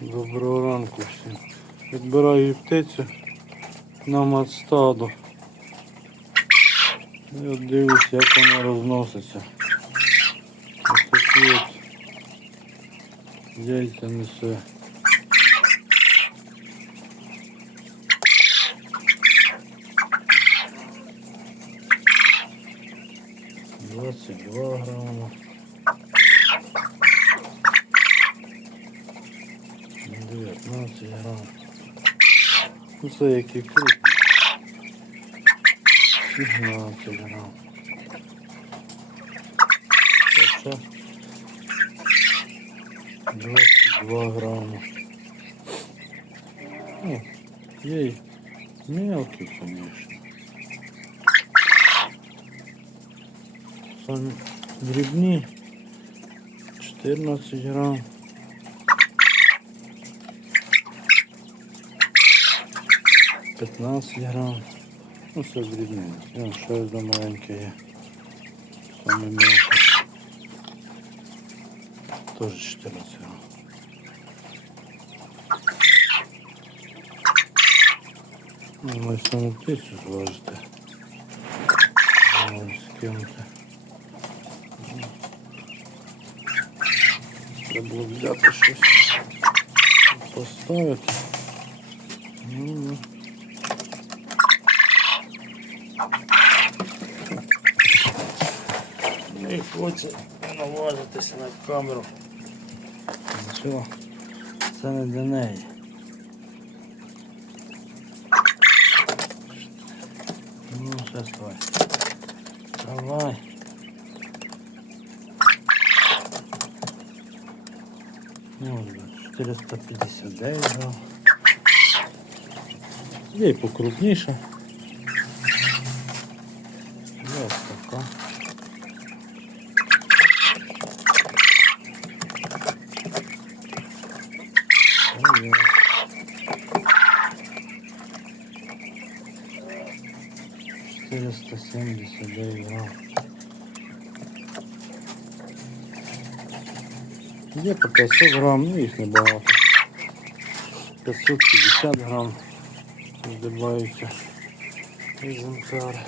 Доброго ранку всім. Відбираю птицю на матстаду. І от дивлюсь, як вона розноситься. Ось такі от яйця несе. Двадцять два грама. Дев'ятнадцять грам. Ну це які крупні. 17 грам. Хоча 22 грама. О, є й мелкі, конечно. Самі дрібні 14 грам. П'ятнадцять грам. Ну все дрібне. Ще одне маленьке є. Саме мелке. Теж 14 грам. Ну, ми саму птицю зважити. Ось кинути. Треба було взяти щось. Поставити. Ну. Не хоче наважитися на камеру. Нічого, це не для неї. Ну, зараз давай. Давай. Ну, 459 грам. Є й покрупніше. 479 грамм Є по 500 грамм ну їх небагато. 550 грам здобавиться екземпляр.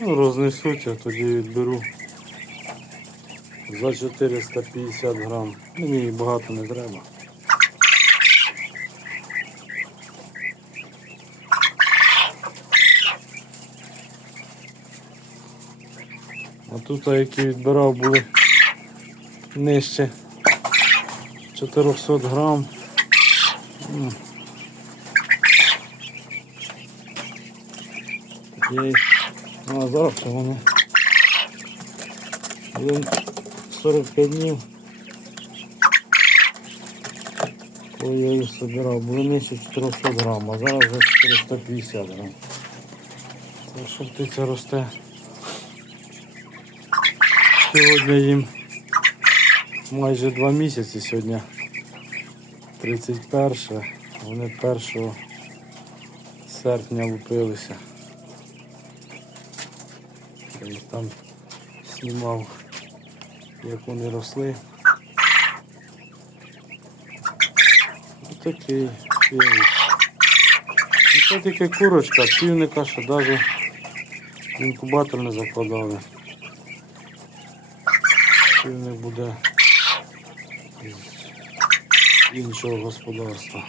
Ну, рознесуть, я тоді беру за 450 грам. Мені багато не треба. А тут, які відбирав, були нижче 400 грам. Є. Ну, а зараз вони. 45 днів. Коли я їх збирав, були нижче 400 грам, а зараз вже 450 грам. Так що птиця росте. Сьогодні їм майже два місяці сьогодні. 31. Вони 1 серпня лупилися. Я їх там знімав, як вони росли. Ось такий півник. Це тільки курочка, півника, що навіть інкубатор не закладали. Півник буде з іншого господарства.